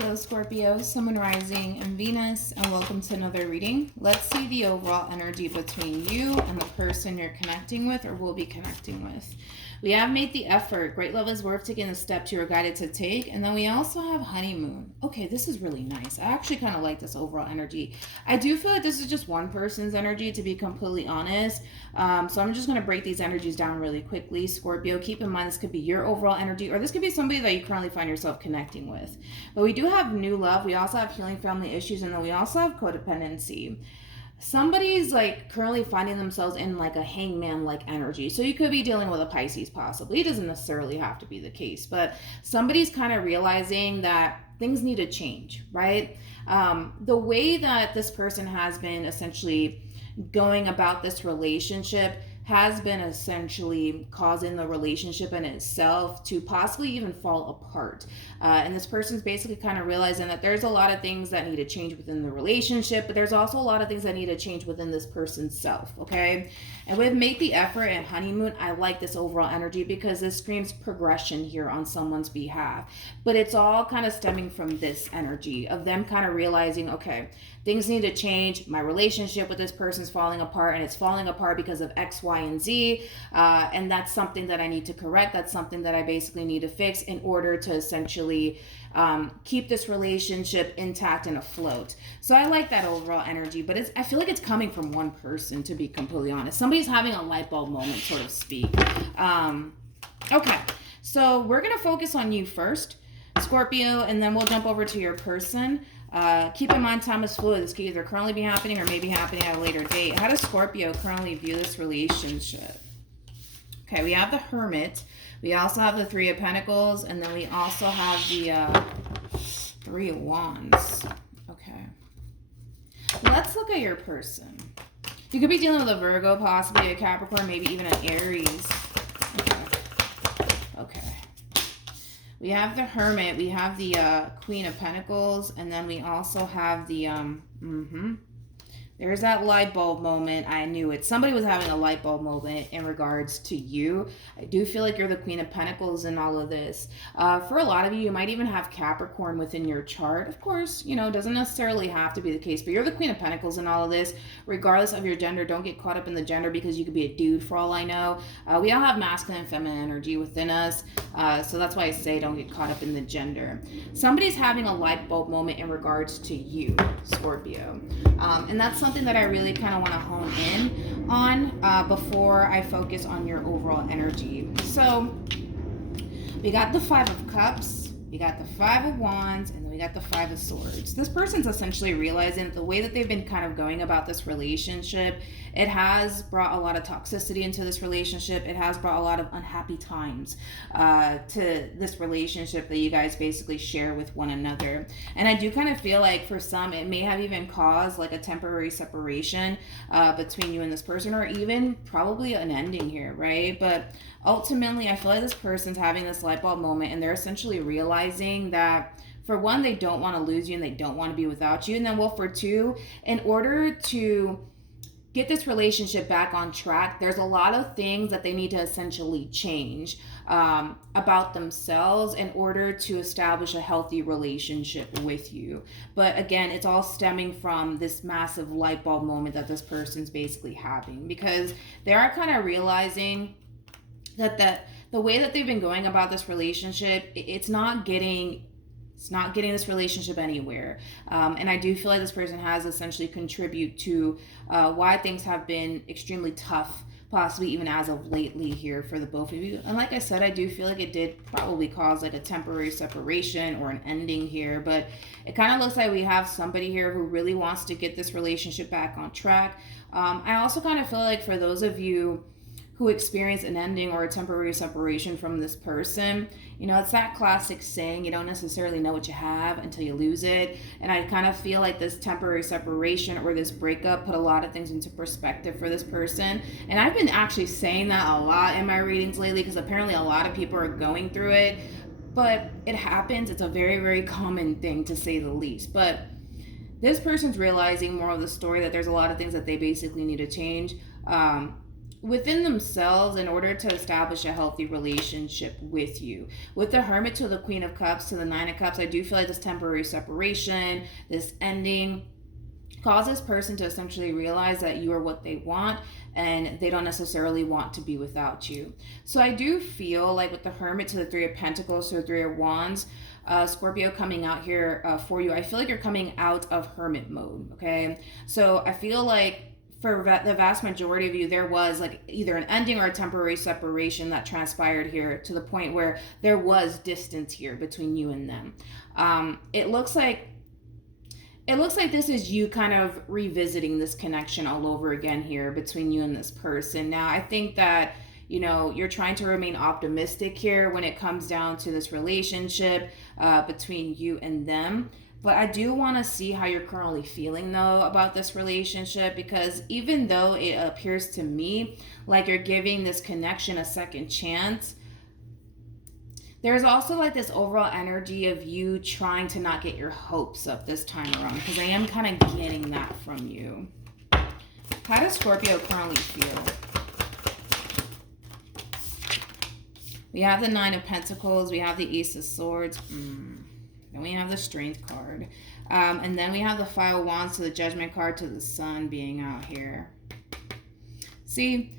Hello Scorpio, Sun, Moon, Rising, and Venus, and welcome to another reading. Let's see the overall energy between you and the person you're connecting with or will be connecting with. We have made the effort. Great love is worth taking the steps you are guided to take. And then we also have honeymoon. Okay, this is really nice. I actually kind of like this overall energy. I do feel like this is just one person's energy, to be completely honest. So I'm just going to break these energies down really quickly. Scorpio, keep in mind this could be your overall energy, or this could be somebody that you currently find yourself connecting with. But we do have new love. We also have healing family issues, and then we also have codependency. Somebody's like currently finding themselves in like a hangman like energy. So you could be dealing with a Pisces possibly. It doesn't necessarily have to be the case, but somebody's kind of realizing that things need to change, right? The way that this person has been essentially going about this relationship has been essentially causing the relationship in itself to possibly even fall apart. And this person's basically kind of realizing that there's a lot of things that need to change within the relationship, but there's also a lot of things that need to change within this person's self, okay? And with Make the Effort and Honeymoon, I like this overall energy because this screams progression here on someone's behalf. But it's all kind of stemming from this energy of them kind of realizing, okay, things need to change. My relationship with this person's falling apart, and it's falling apart because of X, Y, and Z. And that's something that I need to correct. That's something that I basically need to fix in order to essentially keep this relationship intact and afloat. So I like that overall energy, but I feel like it's coming from one person, to be completely honest. Somebody's having a light bulb moment, so to speak. Okay, so we're going to focus on you first, Scorpio, and then we'll jump over to your person. Keep in mind, time is fluid. This could either currently be happening or maybe happening at a later date. How does Scorpio currently view this relationship? Okay, we have the Hermit. We also have the Three of Pentacles, and then we also have the Three of Wands. Okay. Let's look at your person. You could be dealing with a Virgo, possibly a Capricorn, maybe even an Aries. Okay. We have the Hermit, we have the Queen of Pentacles, and then we also have the, there's that light bulb moment. I knew it. Somebody was having a light bulb moment in regards to you. I do feel like you're the Queen of Pentacles in all of this. For a lot of you, you might even have Capricorn within your chart. Of course, you know, it doesn't necessarily have to be the case, but you're the Queen of Pentacles in all of this. Regardless of your gender, don't get caught up in the gender because you could be a dude for all I know. We all have masculine and feminine energy within us. So that's why I say don't get caught up in the gender. Somebody's having a light bulb moment in regards to you, Scorpio. And that's something that I really kind of want to hone in on before I focus on your overall energy. So we got the Five of Cups, we got the Five of Wands, and then we got the Five of Swords. This person's essentially realizing that the way that they've been kind of going about this relationship, it has brought a lot of toxicity into this relationship. It has brought a lot of unhappy times to this relationship that you guys basically share with one another. And I do kind of feel like for some, it may have even caused like a temporary separation between you and this person, or even probably an ending here, right? But ultimately, I feel like this person's having this light bulb moment, and they're essentially realizing that for one, they don't want to lose you and they don't want to be without you. And then, well, for two, in order to get this relationship back on track, there's a lot of things that they need to essentially change about themselves in order to establish a healthy relationship with you. But again, it's all stemming from this massive light bulb moment that this person's basically having, because they are kind of realizing that the way that they've been going about this relationship, it's not getting this relationship anywhere. And I do feel like this person has essentially contributed to why things have been extremely tough, possibly even as of lately here for the both of you. And like I said, I do feel like it did probably cause like a temporary separation or an ending here, but it kind of looks like we have somebody here who really wants to get this relationship back on track. I also kind of feel like for those of you who experience an ending or a temporary separation from this person, you know, it's that classic saying, you don't necessarily know what you have until you lose it. And I kind of feel like this temporary separation or this breakup put a lot of things into perspective for this person. And I've been actually saying that a lot in my readings lately, because apparently a lot of people are going through it, but it happens. It's a very, very common thing, to say the least. But this person's realizing more of the story, that there's a lot of things that they basically need to change. within themselves in order to establish a healthy relationship with you. With the Hermit to the Queen of Cups to the Nine of Cups, I do feel like this temporary separation, this ending, causes this person to essentially realize that you are what they want and they don't necessarily want to be without you. So I do feel like with the Hermit to the Three of Pentacles to the Three of Wands, Scorpio, coming out here for you, I feel like you're coming out of hermit mode, okay? So I feel like for the vast majority of you, there was like either an ending or a temporary separation that transpired here to the point where there was distance here between you and them. It looks like this is you kind of revisiting this connection all over again here between you and this person. Now, I think that, you know, you're trying to remain optimistic here when it comes down to this relationship between you and them. But I do want to see how you're currently feeling, though, about this relationship, because even though it appears to me like you're giving this connection a second chance, there's also like this overall energy of you trying to not get your hopes up this time around, because I am kind of getting that from you. How does Scorpio currently feel? We have the Nine of Pentacles. We have the Ace of Swords. Then we have the Strength card. And then we have the Five of Wands to the Judgment card to the Sun being out here. See,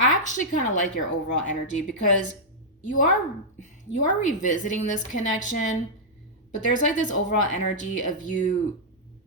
I actually kind of like your overall energy, because you are revisiting this connection, but there's like this overall energy of you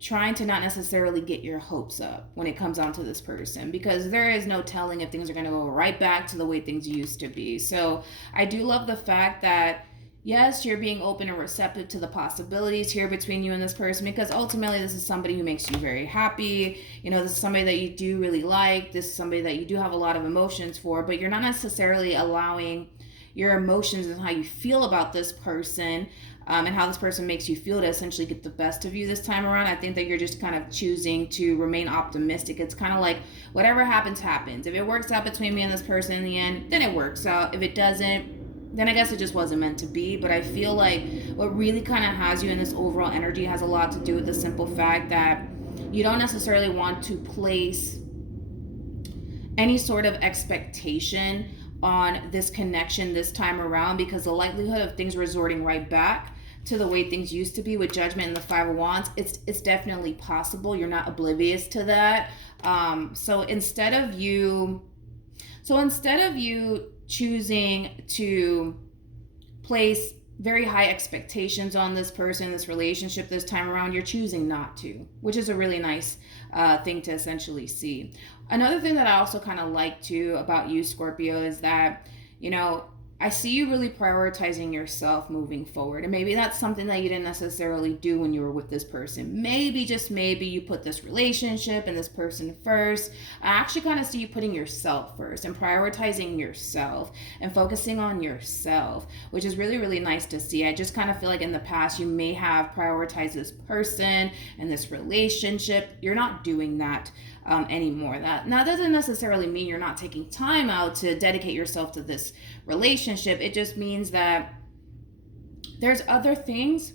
trying to not necessarily get your hopes up when it comes down to this person, because there is no telling if things are going to go right back to the way things used to be. So I do love the fact that, yes, you're being open and receptive to the possibilities here between you and this person, because ultimately this is somebody who makes you very happy. You know, this is somebody that you do really like. This is somebody that you do have a lot of emotions for, but you're not necessarily allowing your emotions and how you feel about this person and how this person makes you feel to essentially get the best of you this time around. I think that you're just kind of choosing to remain optimistic. It's kind of like whatever happens, happens. If it works out between me and this person in the end, then it works out. If it doesn't, then I guess it just wasn't meant to be. But I feel like what really kind of has you in this overall energy has a lot to do with the simple fact that you don't necessarily want to place any sort of expectation on this connection this time around, because the likelihood of things resorting right back to the way things used to be with Judgment and the Five of Wands, it's definitely possible. You're not oblivious to that. So instead of you choosing to place very high expectations on this person, this relationship this time around, you're choosing not to, which is a really nice thing to essentially see. Another thing that I also kind of like too about you, Scorpio, is that, you know, I see you really prioritizing yourself moving forward. And maybe that's something that you didn't necessarily do when you were with this person. Maybe, just maybe, you put this relationship and this person first. I actually kind of see you putting yourself first and prioritizing yourself and focusing on yourself, which is really, really nice to see. I just kind of feel like in the past you may have prioritized this person and this relationship. You're not doing that anymore. That doesn't necessarily mean you're not taking time out to dedicate yourself to this relationship. It just means that there's other things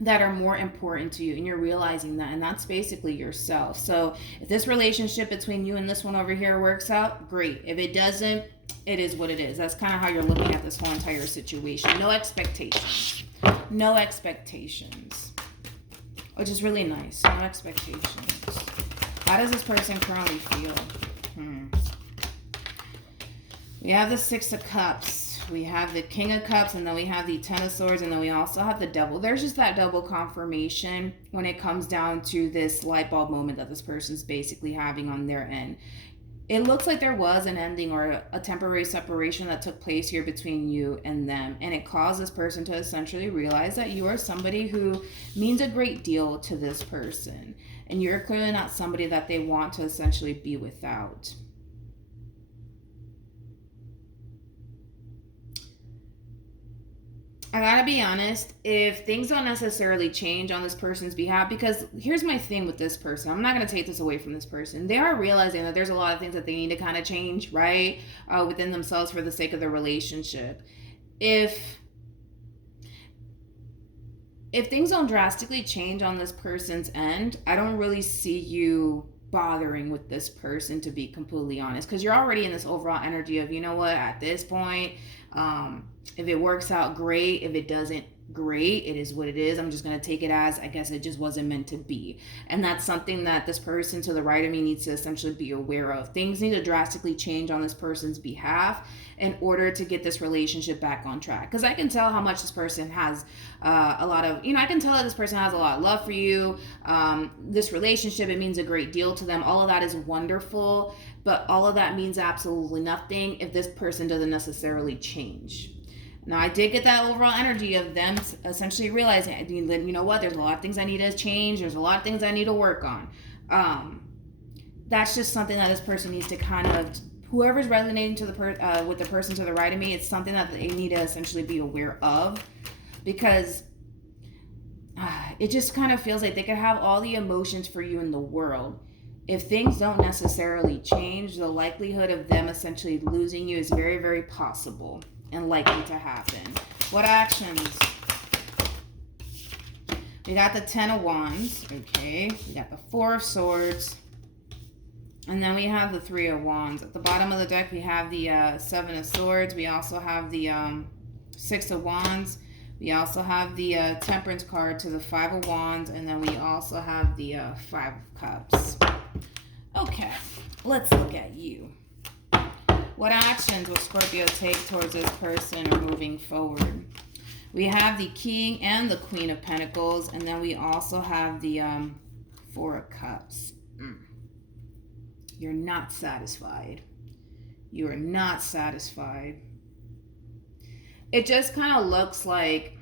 that are more important to you, and you're realizing that, and that's basically yourself. So if this relationship between you and this one over here works out, great. If it doesn't, it is what it is. That's kind of how you're looking at this whole entire situation. No expectations, which is really nice. No expectations. How does this person currently feel? We have the Six of Cups. We have the King of Cups, and then we have the Ten of Swords, and then we also have the Devil. There's just that double confirmation when it comes down to this light bulb moment that this person's basically having on their end. It looks like there was an ending or a temporary separation that took place here between you and them, and it caused this person to essentially realize that you are somebody who means a great deal to this person, and you're clearly not somebody that they want to essentially be without. I gotta be honest, if things don't necessarily change on this person's behalf, because here's my thing with this person. I'm not gonna take this away from this person. They are realizing that there's a lot of things that they need to kind of change, right? Within themselves for the sake of the relationship. If things don't drastically change on this person's end, I don't really see you bothering with this person, to be completely honest, because you're already in this overall energy of, you know what, at this point, if it works out, great. If it doesn't, great. It is what it is. I'm just going to take it as, I guess it just wasn't meant to be. And that's something that this person to the right of me needs to essentially be aware of. Things need to drastically change on this person's behalf in order to get this relationship back on track. Because I can tell how much this person has a lot of, I can tell that this person has a lot of love for you. This relationship, it means a great deal to them. All of that is wonderful, but all of that means absolutely nothing if this person doesn't necessarily change. Now, I did get that overall energy of them essentially realizing, you know what, there's a lot of things I need to change. There's a lot of things I need to work on. That's just something that this person needs to kind of, whoever's resonating to with the person to the right of me, it's something that they need to essentially be aware of, because it just kind of feels like they could have all the emotions for you in the world. If things don't necessarily change, the likelihood of them essentially losing you is very, very possible and likely to happen. What actions? We got the Ten of Wands, okay. We got the Four of Swords. And then we have the Three of Wands. At the bottom of the deck, we have the Seven of Swords. We also have the Six of Wands. We also have the Temperance card to the Five of Wands. And then we also have the Five of Cups. Okay, let's look at you. What actions will Scorpio take towards this person or moving forward? We have the King and the Queen of Pentacles, and then we also have the Four of Cups. You're not satisfied. You are not satisfied. It just kind of looks like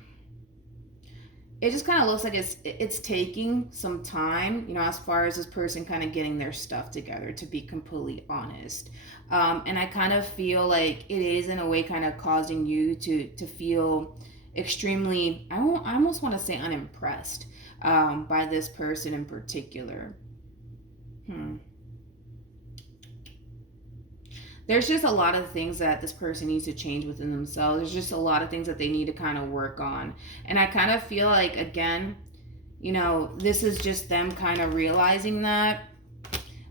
it's taking some time, as far as this person kind of getting their stuff together, to be completely honest. And I kind of feel like it is in a way kind of causing you to feel extremely, I almost want to say unimpressed by this person in particular. There's just a lot of things that this person needs to change within themselves. There's just a lot of things that they need to kind of work on. And I kind of feel like, again, this is just them kind of realizing that.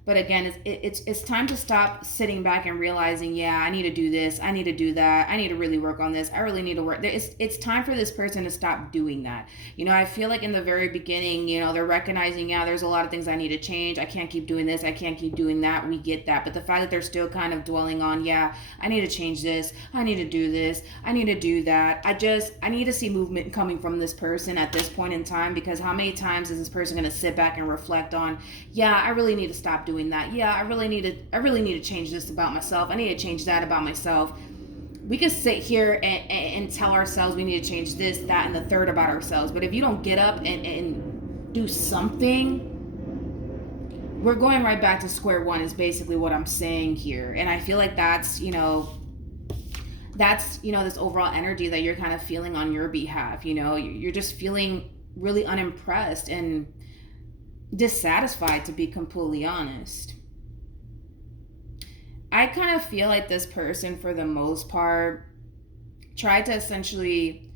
But again, it's time to stop sitting back and realizing, yeah, I need to do this, I need to do that, I need to really work on this, I really need to work. It's time for this person to stop doing that. I feel like in the very beginning, they're recognizing, yeah, there's a lot of things I need to change. I can't keep doing this, I can't keep doing that. We get that. But the fact that they're still kind of dwelling on, yeah, I need to change this, I need to do this, I need to do that. I need to see movement coming from this person at this point in time, because how many times is this person going to sit back and reflect on, yeah, I really need to stop doing that. Yeah, I really need to change this about myself. I need to change that about myself. We could sit here and tell ourselves we need to change this, that, and the third about ourselves. But if you don't get up and do something, we're going right back to square one, is basically what I'm saying here. And I feel like that's this overall energy that you're kind of feeling on your behalf. You're just feeling really unimpressed and dissatisfied, to be completely honest. I kind of feel like this person, for the most part, tried to essentially,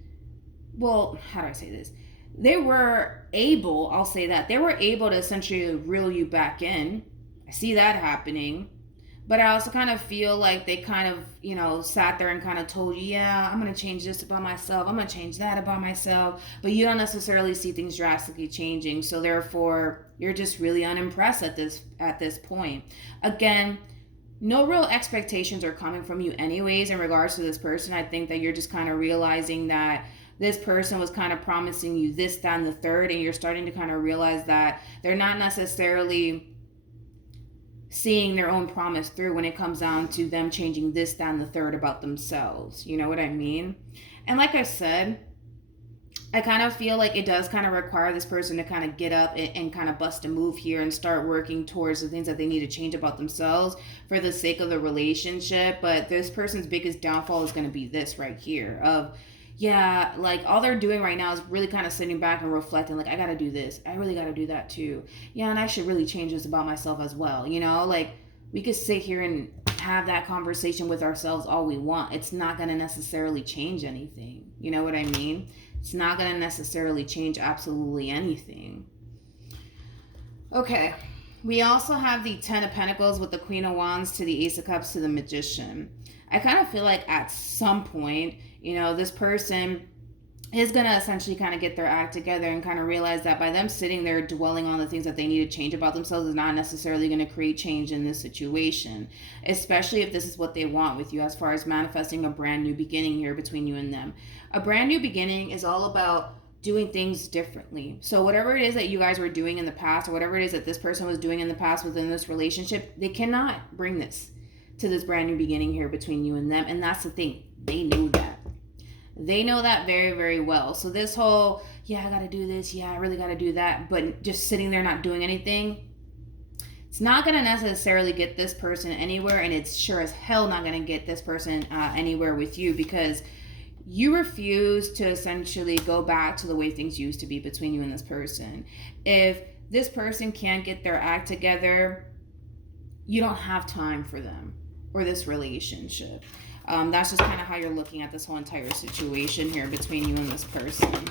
well, how do I say this? They were able, I'll say that, they were able to essentially reel you back in. I see that happening. But I also kind of feel like they kind of, sat there and kind of told you, yeah, I'm going to change this about myself, I'm going to change that about myself. But you don't necessarily see things drastically changing. So therefore, you're just really unimpressed at this point. Again, no real expectations are coming from you anyways in regards to this person. I think that you're just kind of realizing that this person was kind of promising you this, that, and the third. And you're starting to kind of realize that they're not necessarily seeing their own promise through when it comes down to them changing this, that, and the third about themselves. You know what I mean? And like I said, I kind of feel like it does kind of require this person to kind of get up and kind of bust a move here and start working towards the things that they need to change about themselves for the sake of the relationship. But this person's biggest downfall is going to be this right here of, yeah, like all they're doing right now is really kind of sitting back and reflecting, like, I got to do this. I really got to do that too. Yeah, and I should really change this about myself as well. Like we could sit here and have that conversation with ourselves all we want. It's not going to necessarily change anything. You know what I mean? It's not going to necessarily change absolutely anything. Okay, We also have the Ten of Pentacles with the Queen of Wands to the Ace of Cups to the Magician. I kind of feel like at some point, this person is going to essentially kind of get their act together and kind of realize that by them sitting there dwelling on the things that they need to change about themselves is not necessarily going to create change in this situation, especially if this is what they want with you as far as manifesting a brand new beginning here between you and them. A brand new beginning is all about doing things differently. So whatever it is that you guys were doing in the past, or whatever it is that this person was doing in the past within this relationship, they cannot bring this to this brand new beginning here between you and them. And that's the thing. They knew that. They know that very, very well. So this whole, I got to do this. I really got to do that. But just sitting there not doing anything, it's not going to necessarily get this person anywhere. And it's sure as hell not going to get this person anywhere with you, because you refuse to essentially go back to the way things used to be between you and this person. If this person can't get their act together, you don't have time for them or this relationship. That's just kind of how you're looking at this whole entire situation here between you and this person.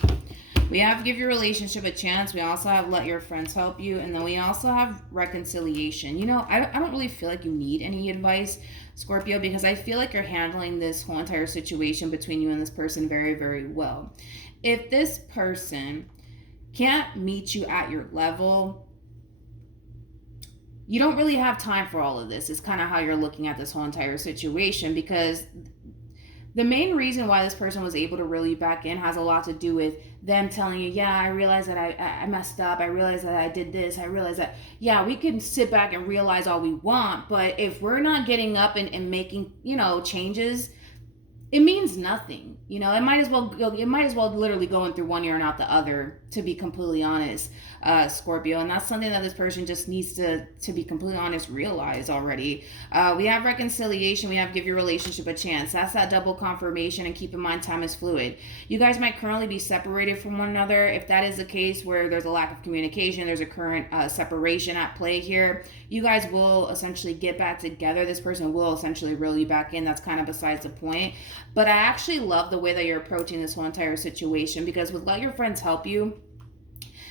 We have give your relationship a chance. We also have let your friends help you. And then we also have reconciliation. I don't really feel like you need any advice, Scorpio, because I feel like you're handling this whole entire situation between you and this person very, very well. If this person can't meet you at your level, you don't really have time for all of this. It's kind of how you're looking at this whole entire situation, because the main reason why this person was able to reel you back in has a lot to do with them telling you, I realize that I messed up. I realize that I did this. I realize that, we can sit back and realize all we want. But if we're not getting up and making, changes, it means nothing. It might as well literally go in through one ear and out the other, to be completely honest, Scorpio. And that's something that this person just needs to be completely honest, realize already. We have reconciliation. We have give your relationship a chance. That's that double confirmation. And keep in mind, time is fluid. You guys might currently be separated from one another. If that is the case, where there's a lack of communication, there's a current separation at play here, you guys will essentially get back together. This person will essentially reel you back in. That's kind of besides the point. But I actually love the way that you're approaching this whole entire situation, because with let your friends help you,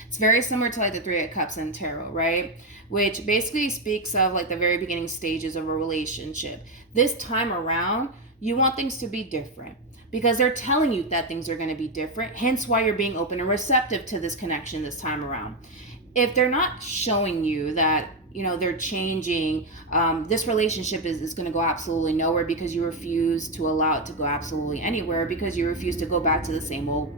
it's very similar to like the Three of Cups in tarot, right? Which basically speaks of like the very beginning stages of a relationship. This time around, you want things to be different, because they're telling you that things are going to be different. Hence why you're being open and receptive to this connection this time around. If they're not showing you that, they're changing, this relationship is going to go absolutely nowhere, because you refuse to allow it to go absolutely anywhere, because you refuse to go back to the same old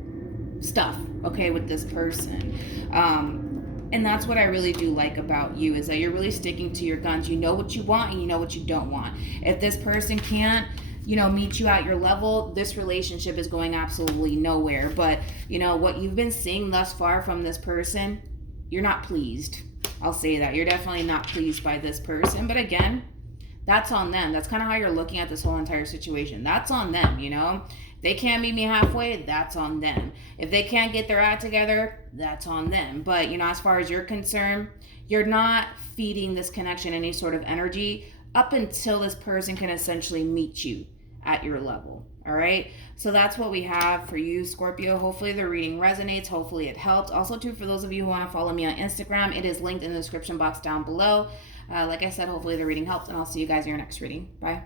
stuff, okay, with this person. And that's what I really do like about you, is that you're really sticking to your guns. You know what you want and you know what you don't want. If this person can't, meet you at your level, this relationship is going absolutely nowhere. But, what you've been seeing thus far from this person, you're not pleased. I'll say that. You're definitely not pleased by this person. But again, that's on them. That's kind of how you're looking at this whole entire situation. That's on them, They can't meet me halfway, that's on them. If they can't get their act together, that's on them. But, as far as you're concerned, you're not feeding this connection any sort of energy up until this person can essentially meet you at your level. All right. So that's what we have for you, Scorpio. Hopefully the reading resonates. Hopefully it helped. Also, too, for those of you who want to follow me on Instagram, it is linked in the description box down below. Like I said, hopefully the reading helped, and I'll see you guys in your next reading. Bye.